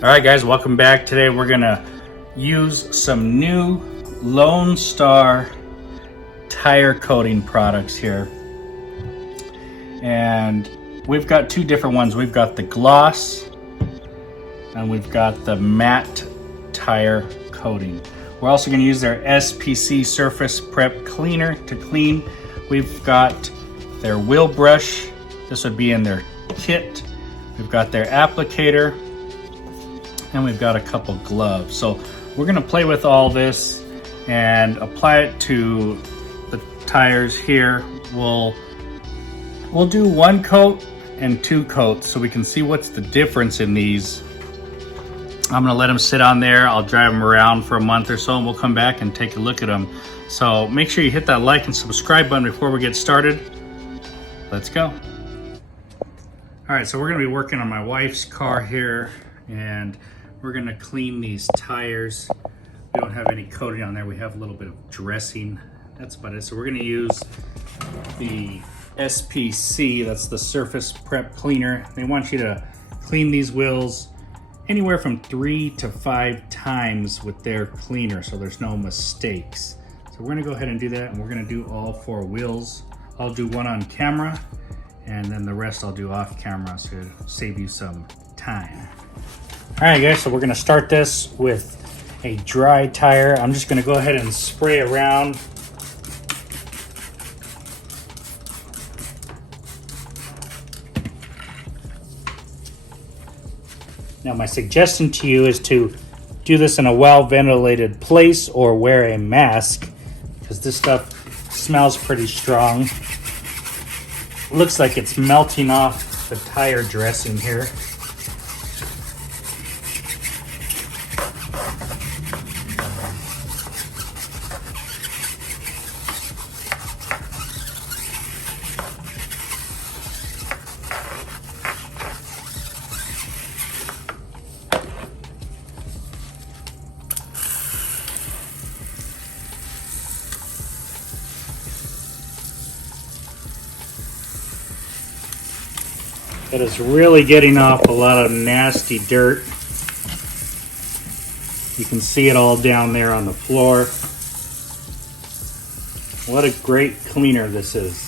All right, guys, welcome back. Today we're gonna use some new Lone Star tire coating products here. And we've got two different ones. We've got the gloss and we've got the matte tire coating. We're also gonna use their SPC Surface Prep Cleaner to clean. We've got their wheel brush. This would be in their kit. We've got their applicator, and we've got a couple gloves. So we're gonna play with all this and apply it to the tires here. We'll do one coat and two coats so we can see what's the difference in these. I'm gonna let them sit on there. I'll drive them around for a month or so and we'll come back and take a look at them. So make sure you hit that like and subscribe button before we get started. Let's go. All right, so we're gonna be working on my wife's car here, and we're gonna clean these tires. We don't have any coating on there. We have a little bit of dressing. That's about it. So we're gonna use the SPC, that's the Surface Prep Cleaner. They want you to clean these wheels anywhere from 3 to 5 times with their cleaner so there's no mistakes. So we're gonna go ahead and do that, and we're gonna do all 4 wheels. I'll do one on camera, and then the rest I'll do off camera so to save you some time. All right, guys, so we're gonna start this with a dry tire. I'm just gonna go ahead and spray around. Now, my suggestion to you is to do this in a well-ventilated place or wear a mask, because this stuff smells pretty strong. Looks like it's melting off the tire dressing here. It is really getting off a lot of nasty dirt. You can see it all down there on the floor. What a great cleaner this is.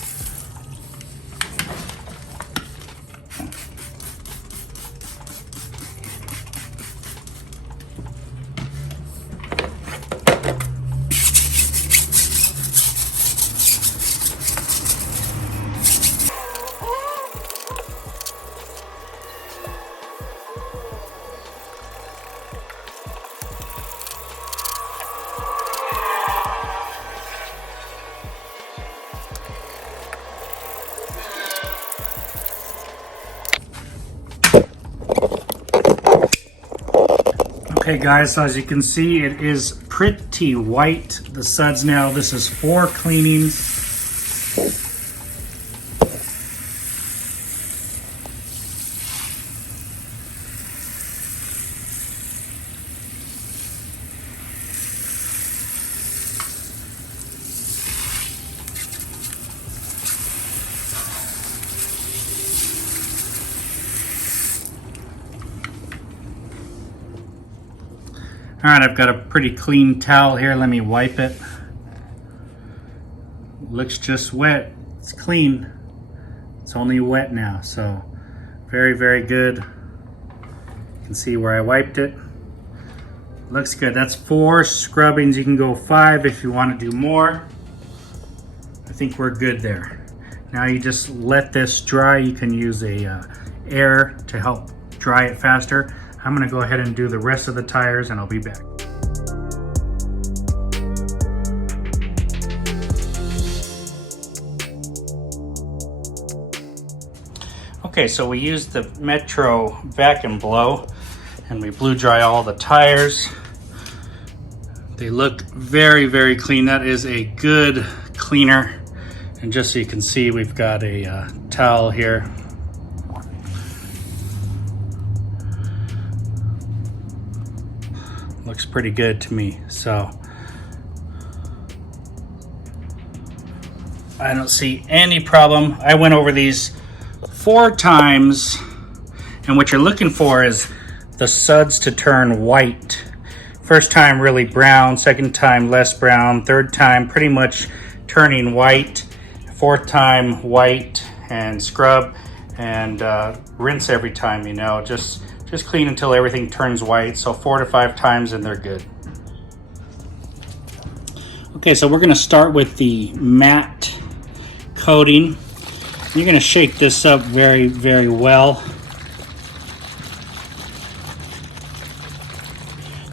Okay, guys, so as you can see, it is pretty white, the suds now. This is 4 cleanings. All right, I've got a pretty clean towel here. Let me wipe it. Looks just wet. It's clean. It's only wet now, so very, very good. You can see where I wiped it. Looks good. That's 4 scrubbings. You can go 5 if you want to do more. I think we're good there. Now you just let this dry. You can use a air to help dry it faster. I'm gonna go ahead and do the rest of the tires and I'll be back. Okay, so we used the Metro vacuum blow and we blew dry all the tires. They look very, very clean. That is a good cleaner. And just so you can see, we've got a towel here. Looks pretty good to me, so I don't see any problem. I went over these 4 times, and what you're looking for is the suds to turn white. First time really brown, second time less brown, third time pretty much turning white, fourth time white, and scrub and rinse every time, you know, just clean until everything turns white. So 4 to 5 times and they're good. Okay, so we're gonna start with the matte coating. You're gonna shake this up very, very well.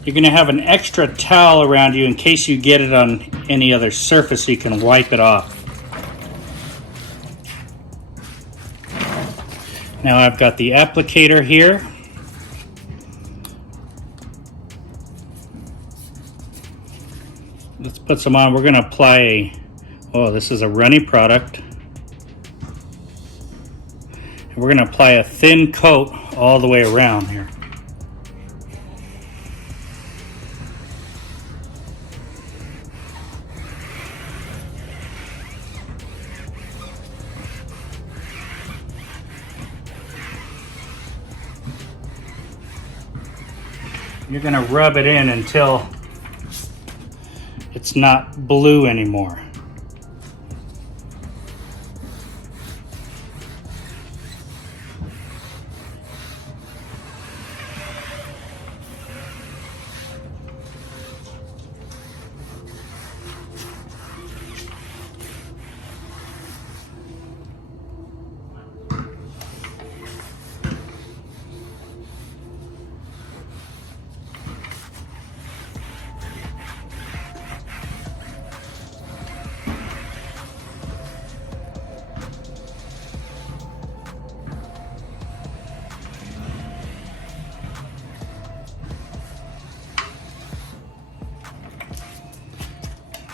You're gonna have an extra towel around you in case you get it on any other surface so you can wipe it off. Now I've got the applicator here. Let's put some on. We're gonna apply this is a runny product. And we're gonna apply a thin coat all the way around here. You're gonna rub it in until it's not blue anymore.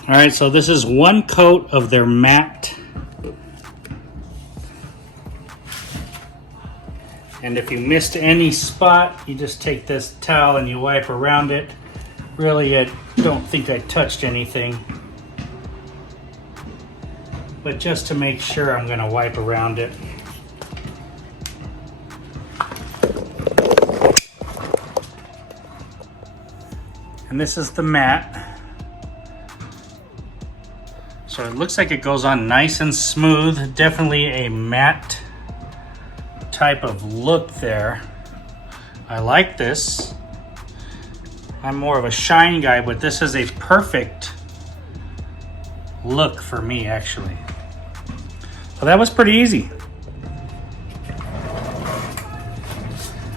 All right, so this is one coat of their matte. And if you missed any spot, you just take this towel and you wipe around it. Really, I don't think I touched anything. But just to make sure, I'm gonna wipe around it. And this is the matte. So it looks like it goes on nice and smooth. Definitely a matte type of look there. I like this. I'm more of a shine guy, but this is a perfect look for me, actually. So that was pretty easy.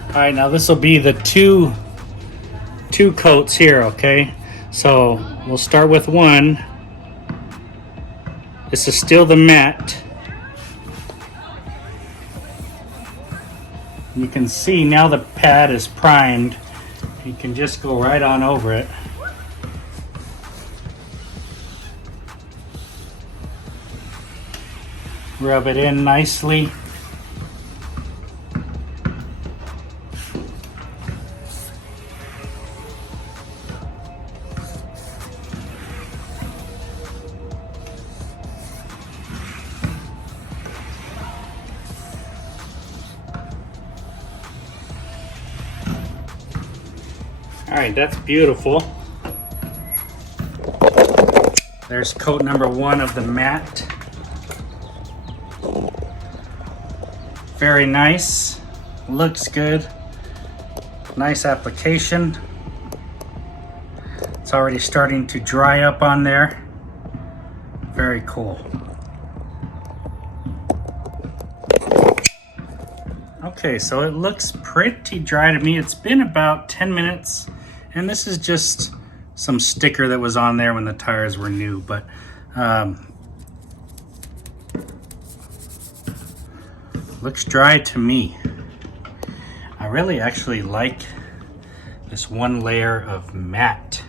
All right, now this will be the two coats here, okay? So we'll start with one. This is still the matte. You can see now the pad is primed. You can just go right on over it. Rub it in nicely. All right, that's beautiful. There's coat number one of the matte. Very nice, looks good. Nice application. It's already starting to dry up on there. Very cool. Okay, so it looks pretty dry to me. It's been about 10 minutes. And this is just some sticker that was on there when the tires were new, but looks dry to me. I really actually like this one layer of matte.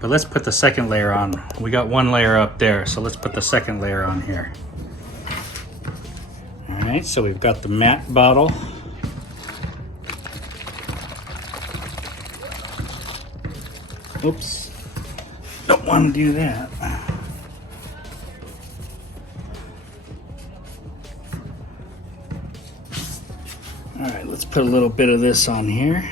But let's put the second layer on. We got one layer up there, so let's put the second layer on here. All right, so we've got the matte bottle. Oops, don't want to do that. All right, let's put a little bit of this on here.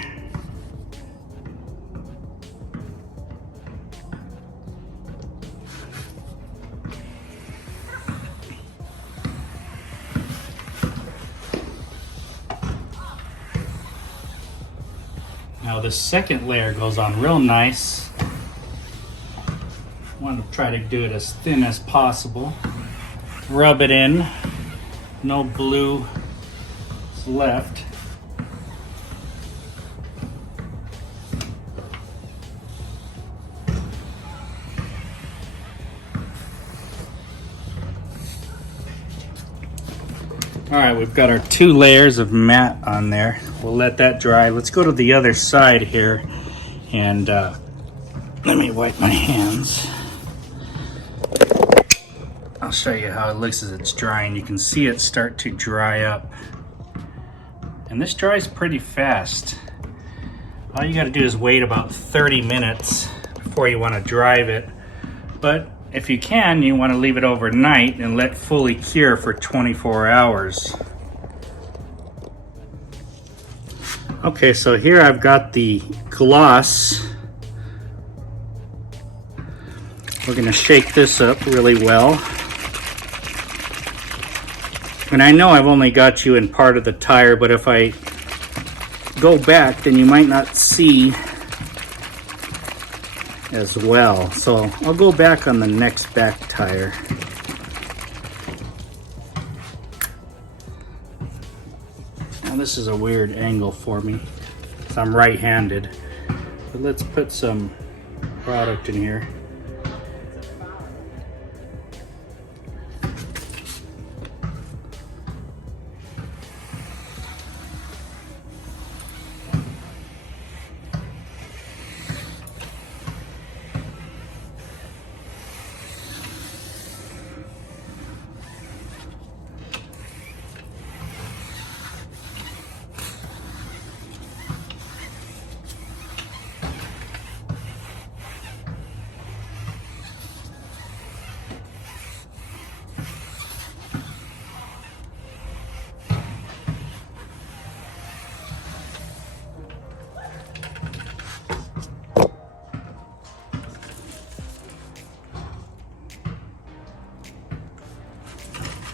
Now the second layer goes on real nice. I want to try to do it as thin as possible. Rub it in. No blue is left. All right, we've got our 2 layers of matte on there. We'll let that dry. Let's go to the other side here, and let me wipe my hands. I'll show you how it looks as it's drying. You can see it start to dry up. And this dries pretty fast. All you gotta do is wait about 30 minutes before you wanna drive it. But if you can, you wanna leave it overnight and let fully cure for 24 hours. Okay, so here I've got the gloss. We're gonna shake this up really well. And I know I've only got you in part of the tire, but if I go back, then you might not see as well. So I'll go back on the next back tire. Now this is a weird angle for me, because I'm right-handed. But let's put some product in here.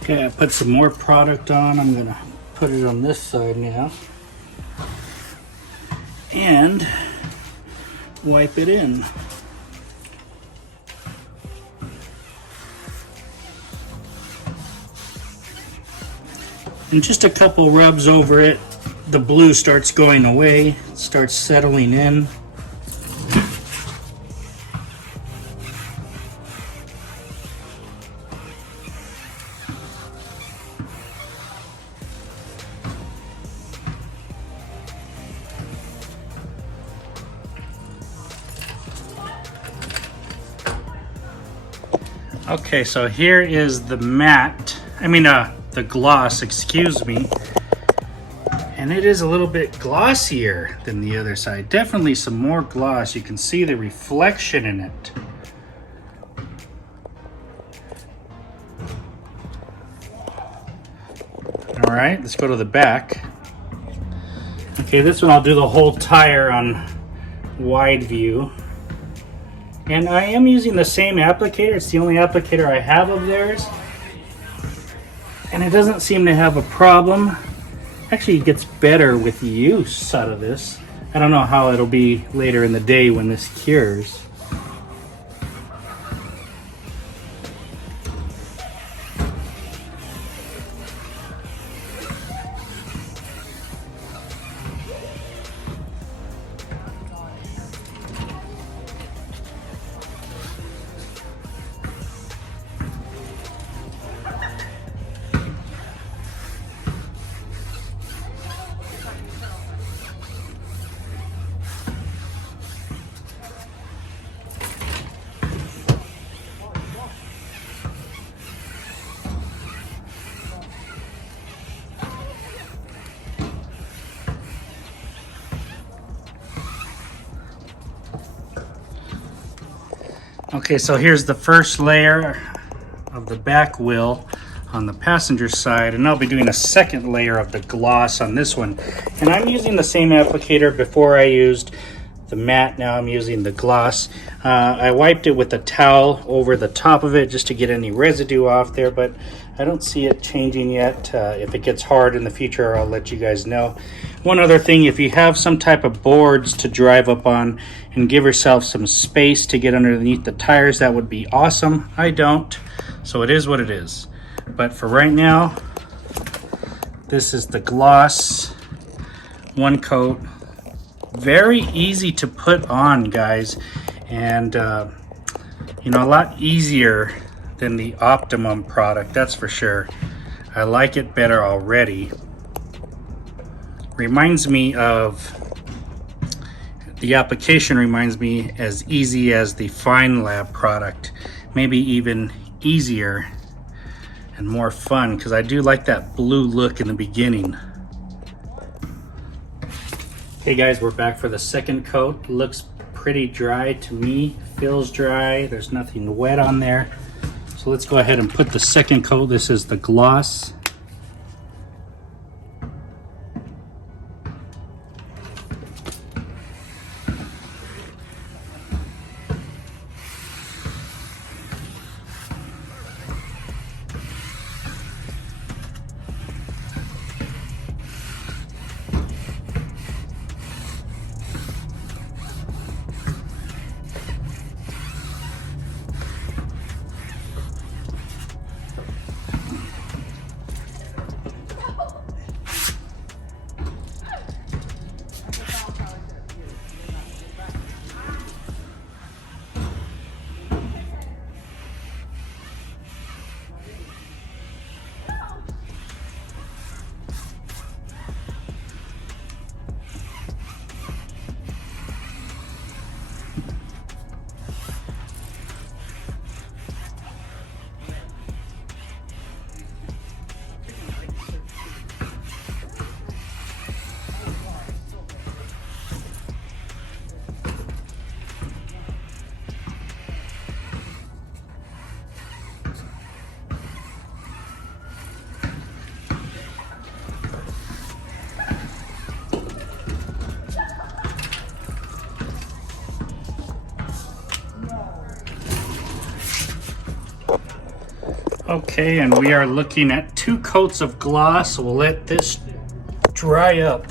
Okay, I put some more product on. I'm gonna put it on this side now. And wipe it in. And just a couple rubs over it, the blue starts going away, starts settling in. Okay, so here is the matte, the gloss, excuse me. And it is a little bit glossier than the other side. Definitely some more gloss. You can see the reflection in it. All right, let's go to the back. Okay, this one I'll do the whole tire on wide view. And I am using the same applicator. It's the only applicator I have of theirs. And it doesn't seem to have a problem. Actually, it gets better with use out of this. I don't know how it'll be later in the day when this cures. Okay, so here's the first layer of the back wheel on the passenger side, and I'll be doing a second layer of the gloss on this one. And I'm using the same applicator. Before I used the matte, now I'm using the gloss. I wiped it with a towel over the top of it just to get any residue off there, but I don't see it changing yet. If it gets hard in the future, I'll let you guys know. One other thing, if you have some type of boards to drive up on and give yourself some space to get underneath the tires, that would be awesome. I don't, so it is what it is. But for right now, this is the gloss, one coat. Very easy to put on, guys, and you know, a lot easier than the Optimum product, that's for sure. I like it better already. Reminds me of, the application reminds me as easy as the Fine Lab product, maybe even easier and more fun, because I do like that blue look in the beginning. Okay guys, we're back for the second coat. Looks pretty dry to me, feels dry, there's nothing wet on there. So let's go ahead and put the second coat. This is the gloss. Okay, and we are looking at 2 coats of gloss. We'll let this dry up.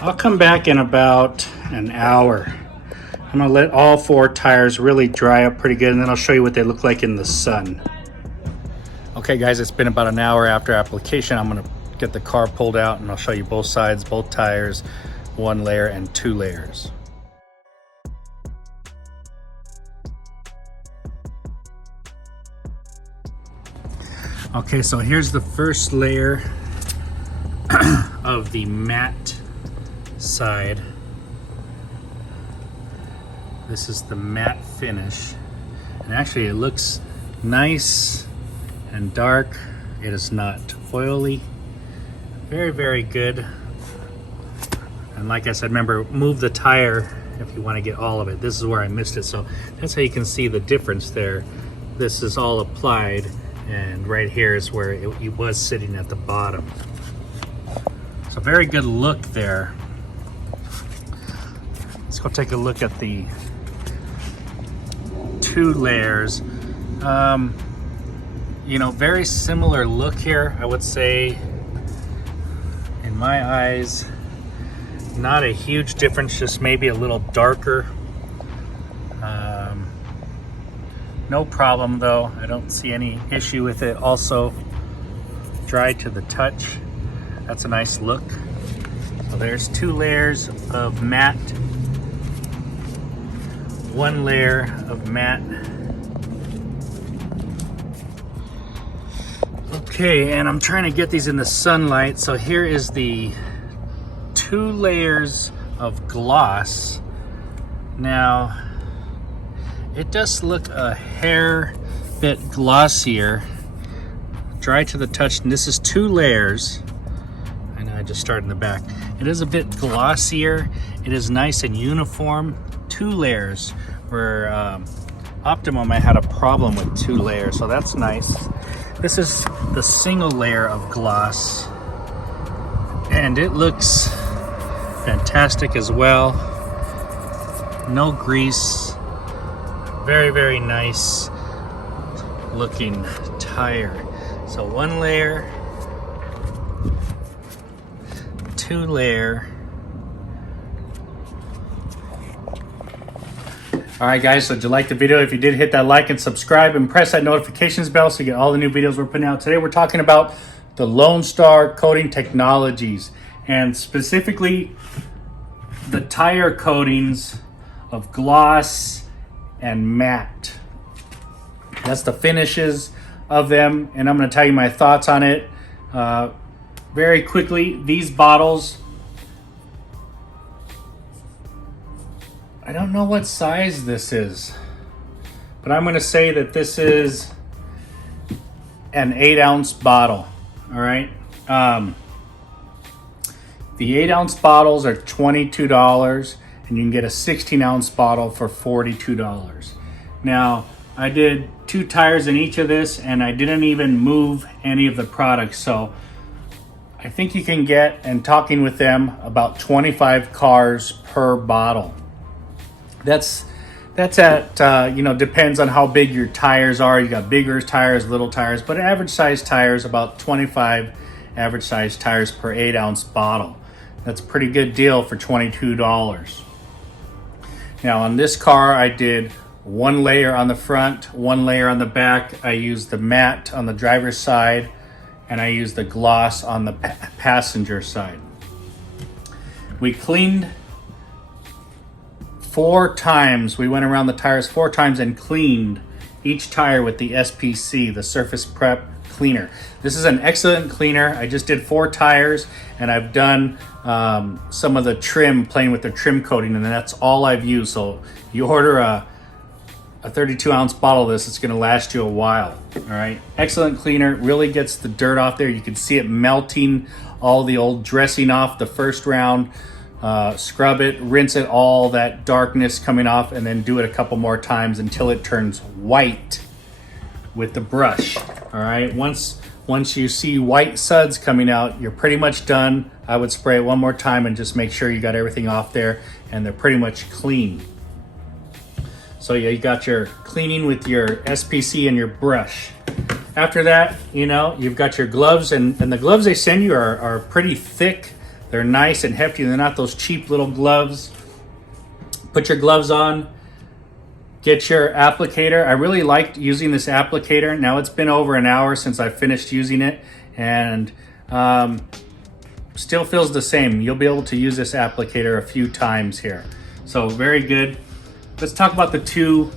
I'll come back in about an hour. I'm gonna let all 4 tires really dry up pretty good, and then I'll show you what they look like in the sun. Okay guys, it's been about an hour after application. I'm gonna get the car pulled out and I'll show you both sides, both tires, 1 layer and 2 layers. Okay, so here's the first layer of the matte side. This is the matte finish, and actually it looks nice and dark. It is not oily. Very, very good. And like I said, remember, move the tire if you want to get all of it. This is where I missed it, so that's how you can see the difference there. This is all applied, and right here is where it was sitting at the bottom. So very good look there. Let's go take a look at the 2 layers. You know, very similar look here, I would say. In my eyes, not a huge difference, just maybe a little darker. No problem though, I don't see any issue with it. Also dry to the touch. That's a nice look. So there's 2 layers of matte, 1 layer of matte. Okay, and I'm trying to get these in the sunlight. So here is the 2 layers of gloss. Now, it does look a hair bit glossier, dry to the touch, and this is 2 layers. And I I just started in the back. It is a bit glossier. It is nice and uniform. 2 layers, where Optimum I had a problem with 2 layers, so that's nice. This is the single layer of gloss, and it looks fantastic as well. No grease. Very, very nice looking tire. So 1 layer, 2 layer. All right, guys, so did you like the video? If you did, hit that like and subscribe and press that notifications bell so you get all the new videos we're putting out. Today we're talking about the Lone Star Coating Technologies, and specifically the tire coatings of gloss and matte. That's the finishes of them, and I'm going to tell you my thoughts on it very quickly. These bottles, I don't know what size this is, but I'm going to say that this is an 8-ounce bottle. All right. The 8-ounce bottles are $22, and you can get a 16-ounce bottle for $42. Now, I did 2 tires in each of this, and I didn't even move any of the products. So I think you can get, and talking with them, about 25 cars per bottle. That's at, depends on how big your tires are. You got bigger tires, little tires, but average size tires, about 25 average size tires per 8-ounce bottle. That's a pretty good deal for $22. Now on this car, I did 1 layer on the front, 1 layer on the back. I used the matte on the driver's side, and I used the gloss on the passenger side. We cleaned 4 times. We went around the tires 4 times and cleaned each tire with the SPC, the Surface Prep Cleaner. This is an excellent cleaner. I just did 4 tires, and I've done some of the trim, playing with the trim coating, and that's all I've used. So you order a 32-ounce bottle of this, it's going to last you a while. All right, excellent cleaner. Really gets the dirt off there. You can see it melting all the old dressing off the first round. Scrub it, rinse it, all that darkness coming off, and then do it a couple more times until it turns white with the brush. All right, once you see white suds coming out, you're pretty much done. I would spray it 1 more time and just make sure you got everything off there, and they're pretty much clean. So yeah, you got your cleaning with your SPC and your brush. After that, you've got your gloves, and the gloves they send you are pretty thick. They're nice and hefty. They're not those cheap little gloves. Put your gloves on. Get your applicator. I really liked using this applicator. Now it's been over an hour since I finished using it, and still feels the same. You'll be able to use this applicator a few times here. So very good. Let's talk about the 2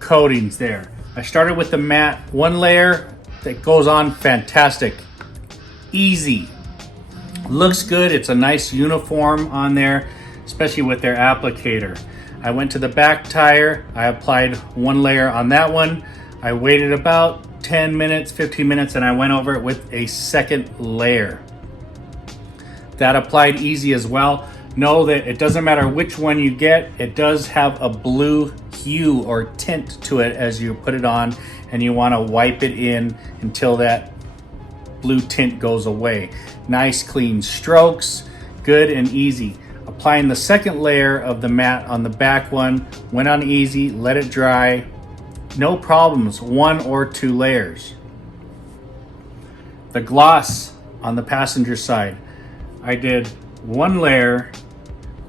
coatings there. I started with the matte. 1 layer that goes on fantastic. Easy. Looks good. It's a nice uniform on there, especially with their applicator. I went to the back tire. I applied 1 layer on that one. I waited about 10 minutes, 15 minutes, and I went over it with a 2nd layer. That applied easy as well. Know that it doesn't matter which one you get, it does have a blue hue or tint to it as you put it on, and you want to wipe it in until that blue tint goes away. Nice clean strokes, good and easy. Applying the 2nd layer of the matte on the back one, went on easy, let it dry. No problems, 1 or 2 layers. The gloss on the passenger side, I did 1 layer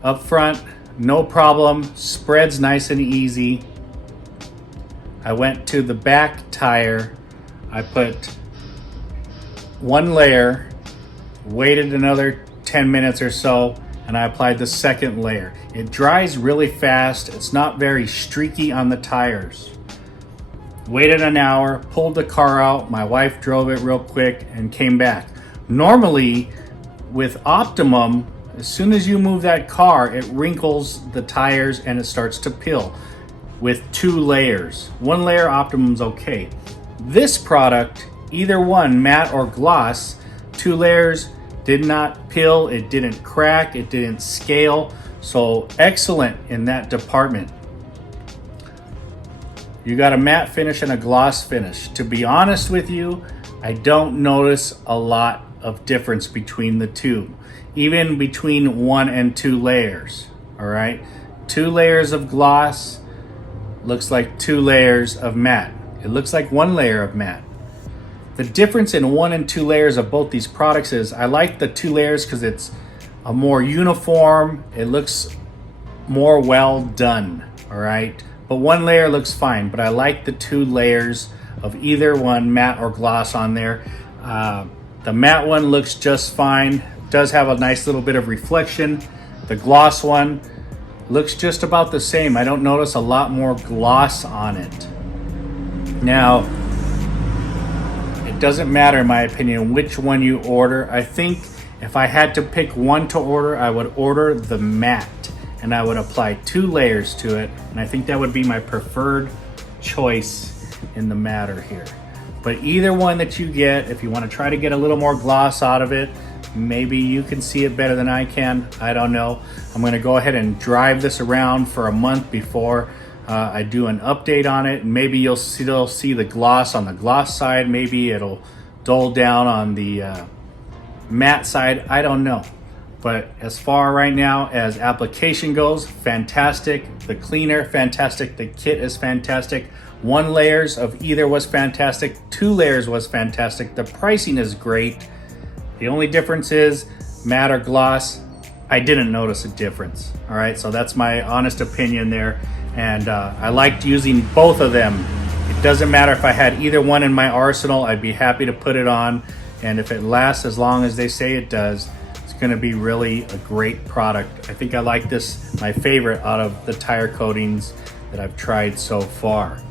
up front, no problem, spreads nice and easy. I went to the back tire, I put 1 layer, waited another 10 minutes or so, and I applied the 2nd layer. It dries really fast. It's not very streaky on the tires. Waited an hour, pulled the car out. My wife drove it real quick and came back. Normally, with Optimum, as soon as you move that car, it wrinkles the tires and it starts to peel with 2 layers. 1 layer Optimum's okay. This product, either one, matte or gloss, 2 layers, Did not peel, it didn't crack, it didn't scale. So excellent in that department. You got a matte finish and a gloss finish. To be honest with you, I don't notice a lot of difference between the two, even between 1 and 2 layers. All right, 2 layers of gloss looks like 2 layers of matte. It looks like 1 layer of matte. The difference in 1 and 2 layers of both these products is I like the 2 layers because it's a more uniform. It looks more well done. All right, but 1 layer looks fine, but I like the 2 layers of either one, matte or gloss, on there. The matte one looks just fine. Does have a nice little bit of reflection. The gloss one looks just about the same. I don't notice a lot more gloss on it. Now, it doesn't matter in my opinion which one you order. I think if I had to pick one to order, I would order the matte and I would apply 2 layers to it. And I think that would be my preferred choice in the matter here. But either one that you get, if you want to try to get a little more gloss out of it, maybe you can see it better than I can. I don't know. I'm going to go ahead and drive this around for a month before I do an update on it. And maybe you'll still see the gloss on the gloss side. Maybe it'll dull down on the matte side. I don't know. But as far right now as application goes, fantastic. The cleaner, fantastic. The kit is fantastic. 1 layers of either was fantastic. 2 layers was fantastic. The pricing is great. The only difference is matte or gloss. I didn't notice a difference. All right, so that's my honest opinion there. And I liked using both of them. It doesn't matter if I had either one in my arsenal, I'd be happy to put it on. And if it lasts as long as they say it does, it's gonna be really a great product. I think I like this, my favorite out of the tire coatings that I've tried so far.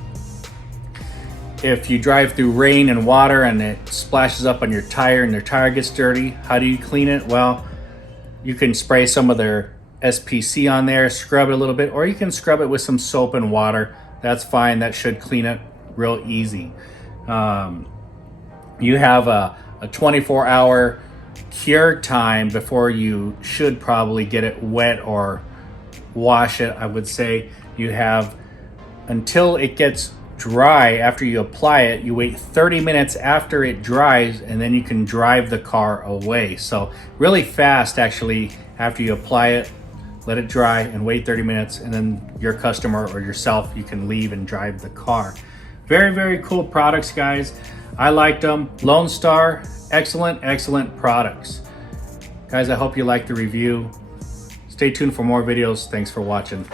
If you drive through rain and water and it splashes up on your tire and your tire gets dirty, how do you clean it? Well, you can spray some of their SPC on there, scrub it a little bit, or you can scrub it with some soap and water. That's fine. That should clean it real easy. You have a 24-hour cure time before you should probably get it wet or wash it. I would say you have until it gets dry. After you apply it, you wait 30 minutes after it dries, and then you can drive the car away. So really fast, actually. After you apply it, let it dry and wait 30 minutes, and then your customer or yourself, you can leave and drive the car. Very, very cool products, guys. I liked them. Lone Star, excellent products. Guys, I hope you liked the review. Stay tuned for more videos. Thanks for watching.